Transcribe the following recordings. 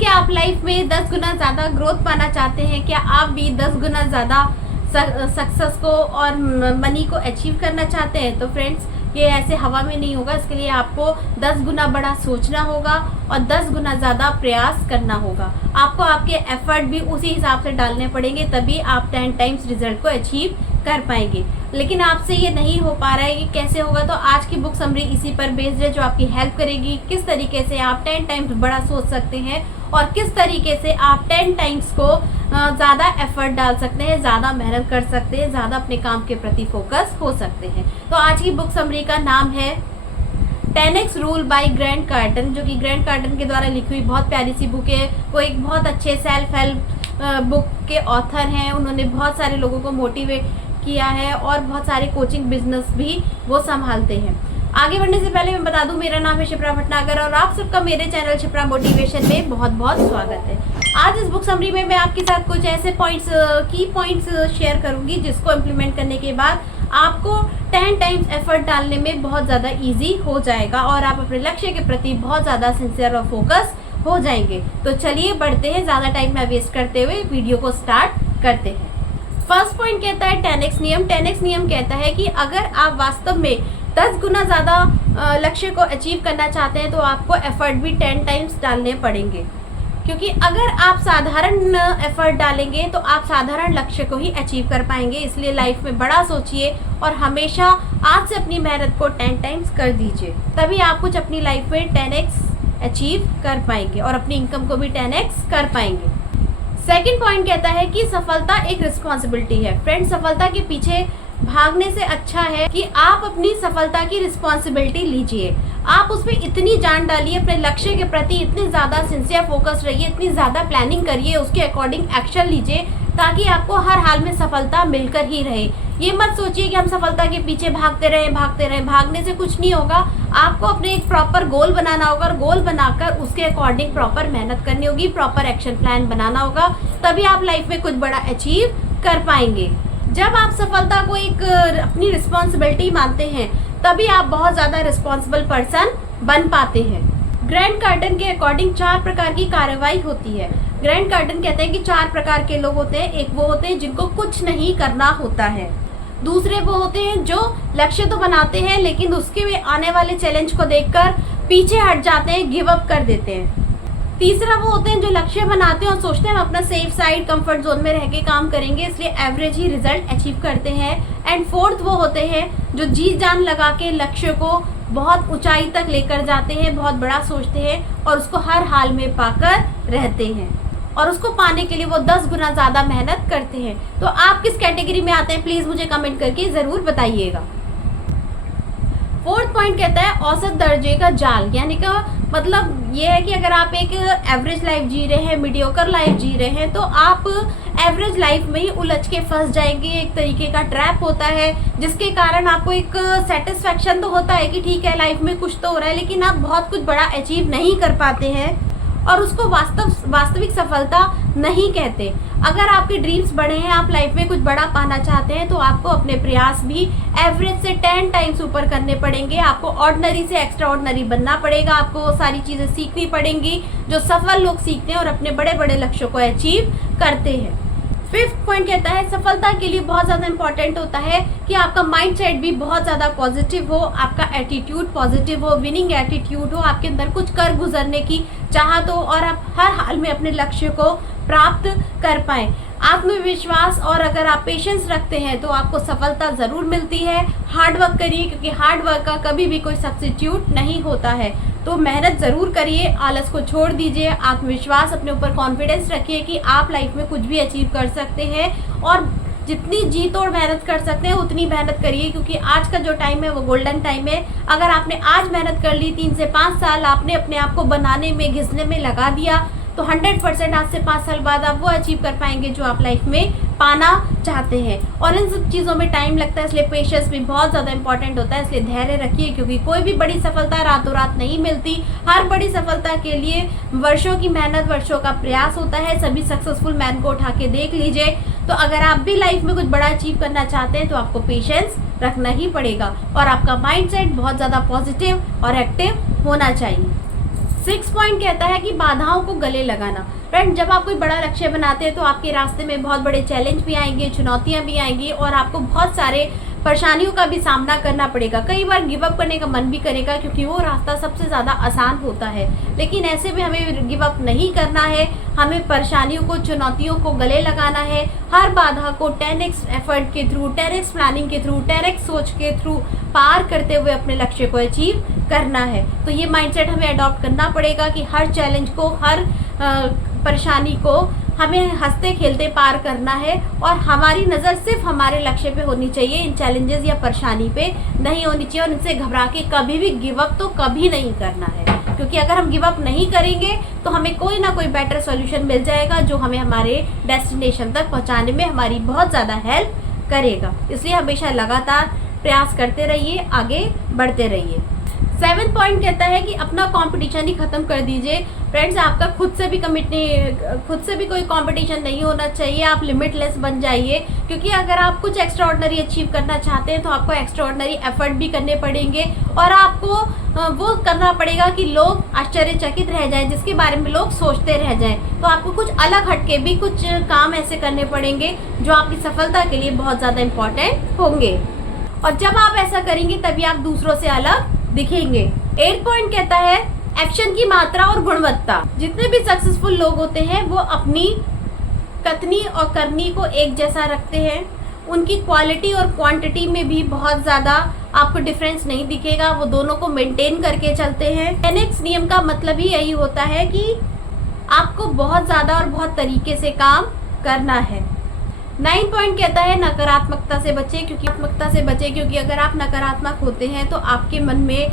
क्या आप लाइफ में 10 गुना ज़्यादा ग्रोथ पाना चाहते हैं? क्या आप भी 10 गुना ज़्यादा सक्सेस को और मनी को अचीव करना चाहते हैं? तो फ्रेंड्स, ये ऐसे हवा में नहीं होगा। इसके लिए आपको 10 गुना बड़ा सोचना होगा और 10 गुना ज़्यादा प्रयास करना होगा। आपको आपके एफर्ट भी उसी हिसाब से डालने पड़ेंगे, तभी आप 10 टाइम्स रिजल्ट को अचीव कर पाएंगे। लेकिन आपसे ये नहीं हो पा रहा है कि कैसे होगा, तो आज की बुक समरी इसी पर बेस्ड है, जो आपकी हेल्प करेगी किस तरीके से आप 10 टाइम्स बड़ा सोच सकते हैं और किस तरीके से आप 10 टाइम्स को ज़्यादा एफर्ट डाल सकते हैं, ज़्यादा मेहनत कर सकते हैं, ज़्यादा अपने काम के प्रति फोकस हो सकते हैं। तो आज की बुक समरी का नाम है 10x rule by grand carton, जो कि ग्रैंड कार्टन के द्वारा लिखी हुई बहुत प्यारी सी बुक है। वो एक बहुत अच्छे सेल्फ हेल्प बुक के ऑथर हैं। उन्होंने बहुत सारे लोगों को मोटिवेट किया है और बहुत सारे कोचिंग बिजनेस भी वो संभालते हैं। आगे बढ़ने से पहले मैं बता दूं, मेरा नाम है शिप्रा भटनागर और आप सबका मेरे चैनल शिप्रा मोटिवेशन में बहुत बहुत स्वागत है। आज इस बुक समरी में मैं आपके साथ कुछ ऐसे की पॉइंट्स शेयर करूंगी जिसको इम्प्लीमेंट करने के बाद आपको 10 टाइम्स एफर्ट डालने में बहुत ज़्यादा ईजी हो जाएगा और आप अपने लक्ष्य के प्रति बहुत ज़्यादा सिंसियर और फोकस हो जाएंगे। तो चलिए बढ़ते हैं, ज़्यादा टाइम ना वेस्ट करते हुए वीडियो को स्टार्ट करते हैं। फर्स्ट पॉइंट कहता है 10x नियम। 10x नियम कहता है कि अगर आप वास्तव में 10 गुना ज़्यादा लक्ष्य को अचीव करना चाहते हैं तो आपको एफर्ट भी 10 टाइम्स डालने पड़ेंगे, क्योंकि अगर आप साधारण एफर्ट डालेंगे तो आप साधारण लक्ष्य को ही अचीव कर पाएंगे। इसलिए लाइफ में बड़ा सोचिए और हमेशा आज से अपनी मेहनत को 10 टाइम्स कर दीजिए, तभी आप कुछ अपनी लाइफ में 10x अचीव कर पाएंगे और अपनी इनकम को भी 10x कर पाएंगे। सेकंड पॉइंट कहता है कि सफलता एक रिस्पॉन्सिबिलिटी है। फ्रेंड, सफलता के पीछे भागने से अच्छा है कि आप अपनी सफलता की रिस्पॉन्सिबिलिटी लीजिए। आप उसमें इतनी जान डालिए, अपने लक्ष्य के प्रति इतनी ज़्यादा सिंसियर फोकस रहिए, इतनी ज़्यादा प्लानिंग करिए, उसके अकॉर्डिंग एक्शन लीजिए, ताकि आपको हर हाल में सफलता मिलकर ही रहे। ये मत सोचिए कि हम सफलता के पीछे भागते रहें। भागने से कुछ नहीं होगा। आपको अपने एक प्रॉपर गोल बनाना होगा और गोल बनाकर उसके अकॉर्डिंग प्रॉपर मेहनत करनी होगी, प्रॉपर एक्शन प्लान बनाना होगा, तभी आप लाइफ में कुछ बड़ा अचीव कर पाएंगे। जब आप सफलता को एक अपनी रिस्पॉन्सिबिलिटी मानते हैं, तभी आप बहुत ज़्यादा रिस्पॉन्सिबल पर्सन बन पाते हैं। ग्रैंड कार्टन के अकॉर्डिंग 4 प्रकार की कार्रवाई होती है। ग्रैंड कार्टन कहते हैं कि 4 प्रकार के लोग होते हैं। एक वो होते हैं जिनको कुछ नहीं करना होता है, दूसरे वो होते हैं जो लक्ष्य तो बनाते हैं लेकिन उसके में आने वाले चैलेंज को देखकर पीछे हट जाते हैं, गिव अप कर देते हैं। तीसरा वो होते हैं जो लक्ष्य बनाते हैं और सोचते हैं हम अपना सेफ साइड कंफर्ट जोन में रह के काम करेंगे, इसलिए एवरेज ही रिजल्ट अचीव करते हैं। एंड फोर्थ वो होते हैं जो जी जान लगा के लक्ष्य को बहुत ऊंचाई तक लेकर जाते हैं, बहुत बड़ा सोचते हैं और उसको हर हाल में पाकर रहते हैं और उसको पाने के लिए वो 10 गुना ज़्यादा मेहनत करते हैं। तो आप किस कैटेगरी में आते हैं, प्लीज़ मुझे कमेंट करके ज़रूर बताइएगा। फोर्थ पॉइंट कहता है औसत दर्जे का जाल, यानी कि मतलब ये है कि अगर आप एक एवरेज लाइफ जी रहे हैं, मीडियोकर लाइफ जी रहे हैं, तो आप एवरेज लाइफ में ही उलझ के फंस जाएंगे। एक तरीके का ट्रैप होता है जिसके कारण आपको एक सेटिस्फेक्शन तो होता है कि ठीक है लाइफ में कुछ तो हो रहा है, लेकिन आप बहुत कुछ बड़ा अचीव नहीं कर पाते हैं और उसको वास्तविक सफलता नहीं कहते। अगर आपके ड्रीम्स बड़े हैं, आप लाइफ में कुछ बड़ा पाना चाहते हैं, तो आपको अपने प्रयास भी एवरेज से 10 टाइम्स ऊपर करने पड़ेंगे। आपको ऑर्डिनरी से एक्स्ट्रा ऑर्डिनरी बनना पड़ेगा। आपको वो सारी चीज़ें सीखनी पड़ेंगी जो सफल लोग सीखते हैं और अपने बड़े बड़े लक्ष्यों को अचीव करते हैं। फिफ्थ पॉइंट कहता है सफलता के लिए बहुत ज़्यादा इंपॉर्टेंट होता है कि आपका माइंड सेट भी बहुत ज़्यादा पॉजिटिव हो, आपका एटीट्यूड पॉजिटिव हो, विनिंग एटीट्यूड हो, आपके अंदर कुछ कर गुजरने की चाहत हो और आप हर हाल में अपने लक्ष्य को प्राप्त कर पाएं। आत्मविश्वास और अगर आप पेशेंस रखते हैं तो आपको सफलता ज़रूर मिलती है। हार्ड वर्क करिए, क्योंकि हार्ड वर्क का कभी भी कोई सब्स्टिट्यूट नहीं होता है। तो मेहनत ज़रूर करिए, आलस को छोड़ दीजिए, आत्मविश्वास, अपने ऊपर कॉन्फिडेंस रखिए कि आप लाइफ में कुछ भी अचीव कर सकते हैं और जितनी जी तोड़ मेहनत कर सकते हैं उतनी मेहनत करिए, क्योंकि आज का जो टाइम है वो गोल्डन टाइम है। अगर आपने आज मेहनत कर ली, 3 से 5 साल आपने अपने आप को बनाने में, घिसने में लगा दिया, तो 100% आज से 5 साल बाद आप वो अचीव कर पाएंगे जो आप लाइफ में पाना चाहते हैं। और इन सब चीज़ों में टाइम लगता है, इसलिए पेशेंस भी बहुत ज़्यादा इंपॉर्टेंट होता है। इसलिए धैर्य रखिए, क्योंकि कोई भी बड़ी सफलता रातों रात नहीं मिलती। हर बड़ी सफलता के लिए वर्षों की मेहनत, वर्षों का प्रयास होता है। सभी सक्सेसफुल मैन को उठा के देख लीजिए। तो अगर आप भी लाइफ में कुछ बड़ा अचीव करना चाहते हैं तो आपको पेशेंस रखना ही पड़ेगा और आपका माइंड सेट बहुत ज़्यादा पॉजिटिव और एक्टिव होना चाहिए। 6 पॉइंट कहता है कि बाधाओं को गले लगाना। फ्रेंड, जब आप कोई बड़ा लक्ष्य बनाते हैं तो आपके रास्ते में बहुत बड़े चैलेंज भी आएंगे, चुनौतियां भी आएंगी और आपको बहुत सारे परेशानियों का भी सामना करना पड़ेगा। कई बार गिव अप करने का मन भी करेगा क्योंकि वो रास्ता सबसे ज़्यादा आसान होता है, लेकिन ऐसे में हमें गिव अप नहीं करना है। हमें परेशानियों को, चुनौतियों को गले लगाना है। हर बाधा को 10x एफर्ट के थ्रू, 10x प्लानिंग के थ्रू, 10x सोच के थ्रू पार करते हुए अपने लक्ष्य को अचीव करना है। तो ये माइंडसेट हमें अडॉप्ट करना पड़ेगा कि हर चैलेंज को, हर परेशानी को हमें हंसते खेलते पार करना है और हमारी नज़र सिर्फ हमारे लक्ष्य पे होनी चाहिए, इन चैलेंजेस या परेशानी पे नहीं होनी चाहिए। और इनसे घबरा के कभी भी गिव अप तो कभी नहीं करना है, क्योंकि अगर हम गिव अप नहीं करेंगे तो हमें कोई ना कोई बेटर सॉल्यूशन मिल जाएगा जो हमें हमारे डेस्टिनेशन तक पहुंचाने में हमारी बहुत ज़्यादा हेल्प करेगा। इसलिए हमेशा लगातार प्रयास करते रहिए, आगे बढ़ते रहिए। 7 पॉइंट कहता है कि अपना कंपटीशन ही खत्म कर दीजिए। फ्रेंड्स, आपका खुद से भी कोई कंपटीशन नहीं होना चाहिए। आप लिमिटलेस बन जाइए, क्योंकि अगर आप कुछ एक्स्ट्रा ऑर्डिनरी अचीव करना चाहते हैं तो आपको एक्स्ट्रा ऑर्डिनरी एफर्ट भी करने पड़ेंगे और आपको वो करना पड़ेगा कि लोग आश्चर्यचकित रह जाएं, जिसके बारे में लोग सोचते रह जाएं। तो आपको कुछ अलग हटके भी कुछ काम ऐसे करने पड़ेंगे जो आपकी सफलता के लिए बहुत ज़्यादा इम्पोर्टेंट होंगे, और जब आप ऐसा करेंगे तभी आप दूसरों से अलग दिखेंगे। 8 पॉइंट कहता है एक्शन की मात्रा और गुणवत्ता। जितने भी सक्सेसफुल लोग होते हैं वो अपनी कथनी और करनी को एक जैसा रखते हैं। उनकी क्वालिटी और क्वांटिटी में भी बहुत ज़्यादा आपको डिफरेंस नहीं दिखेगा, वो दोनों को मेंटेन करके चलते हैं। 10x नियम का मतलब ही यही होता है कि आपको बहुत ज़्यादा और बहुत तरीके से काम करना है। 9 पॉइंट कहता है नकारात्मकता से बचें, क्योंकि अगर आप नकारात्मक होते हैं तो आपके मन में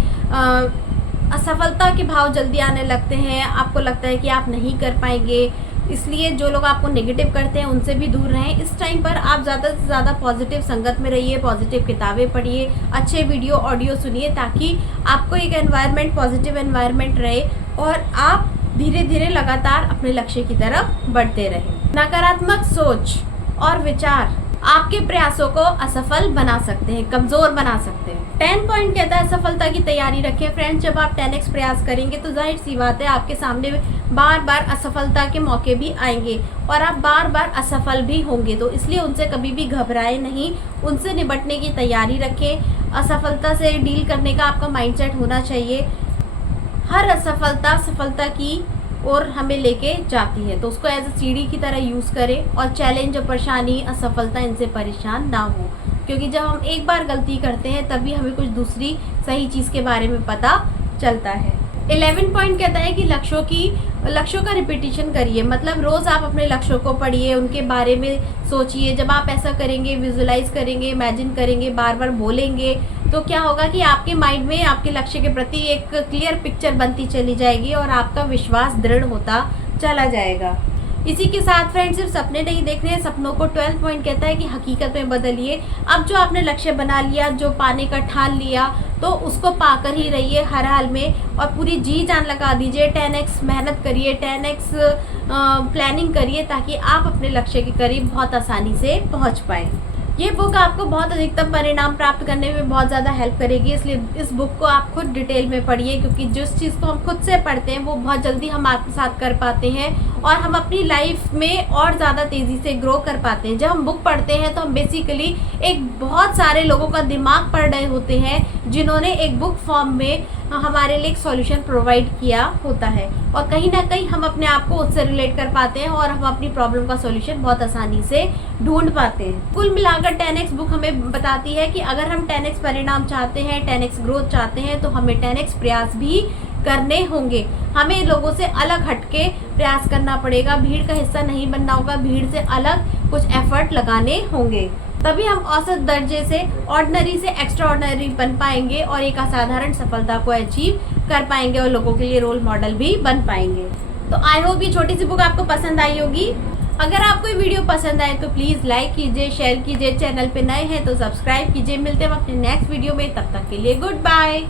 असफलता के भाव जल्दी आने लगते हैं। आपको लगता है कि आप नहीं कर पाएंगे, इसलिए जो लोग आपको नेगेटिव करते हैं उनसे भी दूर रहें। इस टाइम पर आप ज़्यादा से ज़्यादा पॉजिटिव संगत में रहिए, पॉजिटिव किताबें पढ़िए, अच्छे वीडियो ऑडियो सुनिए, ताकि आपको एक एनवायरनमेंट, पॉजिटिव एनवायरनमेंट रहे और आप धीरे धीरे लगातार अपने लक्ष्य की तरफ बढ़ते रहें। नकारात्मक सोच और विचार आपके प्रयासों को असफल बना सकते हैं, कमज़ोर बना सकते हैं। 10 पॉइंट कहता है सफलता की तैयारी रखें। फ्रेंड्स, जब आप 10x प्रयास करेंगे तो जाहिर सी बात है आपके सामने बार बार असफलता के मौके भी आएंगे और आप बार बार असफल भी होंगे, तो इसलिए उनसे कभी भी घबराएं नहीं, उनसे निपटने की तैयारी रखें। असफलता से डील करने का आपका माइंडसेट होना चाहिए। हर असफलता सफलता की और हमें लेके जाती है, तो उसको एज अ सीढ़ी की तरह यूज़ करें और चैलेंज, परेशानी, असफलता इनसे परेशान ना हो, क्योंकि जब हम एक बार गलती करते हैं तभी हमें कुछ दूसरी सही चीज़ के बारे में पता चलता है। 11 पॉइंट कहता है कि लक्ष्यों का रिपीटिशन करिए, मतलब रोज़ आप अपने लक्ष्यों को पढ़िए, उनके बारे में सोचिए। जब आप ऐसा करेंगे, विजुलाइज करेंगे, इमेजिन करेंगे, बार बार बोलेंगे, तो क्या होगा कि आपके माइंड में आपके लक्ष्य के प्रति एक क्लियर पिक्चर बनती चली जाएगी और आपका विश्वास दृढ़ होता चला जाएगा। इसी के साथ फ्रेंड्स, सिर्फ सपने नहीं देखने हैं, सपनों को 12 पॉइंट कहता है कि हकीकत में बदलिए। अब जो आपने लक्ष्य बना लिया, जो पाने का ठान लिया, तो उसको पाकर ही रहिए हर हाल में और पूरी जी जान लगा दीजिए। 10x मेहनत करिए, 10x प्लानिंग करिए, ताकि आप अपने लक्ष्य के करीब बहुत आसानी से पहुंच पाएँ। ये बुक आपको बहुत अधिकतम परिणाम प्राप्त करने में बहुत ज़्यादा हेल्प करेगी, इसलिए इस बुक को आप खुद डिटेल में पढ़िए, क्योंकि जिस चीज़ को हम खुद से पढ़ते हैं वो बहुत जल्दी हम आत्मसात कर पाते हैं और हम अपनी लाइफ में और ज़्यादा तेज़ी से ग्रो कर पाते हैं। जब हम बुक पढ़ते हैं तो हम बेसिकली एक बहुत सारे लोगों का दिमाग पढ़ रहे होते हैं जिन्होंने एक बुक फॉर्म में हमारे लिए एक सॉल्यूशन प्रोवाइड किया होता है, और कहीं ना कहीं हम अपने आप को उससे रिलेट कर पाते हैं और हम अपनी प्रॉब्लम का सॉल्यूशन बहुत आसानी से ढूंढ पाते हैं। कुल मिलाकर 10x बुक हमें बताती है कि अगर हम 10x परिणाम चाहते हैं, 10x ग्रोथ चाहते हैं, तो हमें 10x प्रयास भी करने होंगे। हमें लोगों से अलग हटके प्रयास करना पड़ेगा, भीड़ का हिस्सा नहीं बनना होगा, भीड़ से अलग कुछ एफर्ट लगाने होंगे, तभी हम औसत दर्जे से, ऑर्डिनरी से एक्स्ट्रा ऑर्डिनरी बन पाएंगे और एक असाधारण सफलता को अचीव कर पाएंगे और लोगों के लिए रोल मॉडल भी बन पाएंगे। तो आई होप ये छोटी सी बुक आपको पसंद आई होगी। अगर आपको ये वीडियो पसंद आए तो प्लीज़ लाइक कीजिए, शेयर कीजिए, चैनल पे नए हैं तो सब्सक्राइब कीजिए। मिलते हैं हम अपने नेक्स्ट वीडियो में, तब तक के लिए गुड बाय।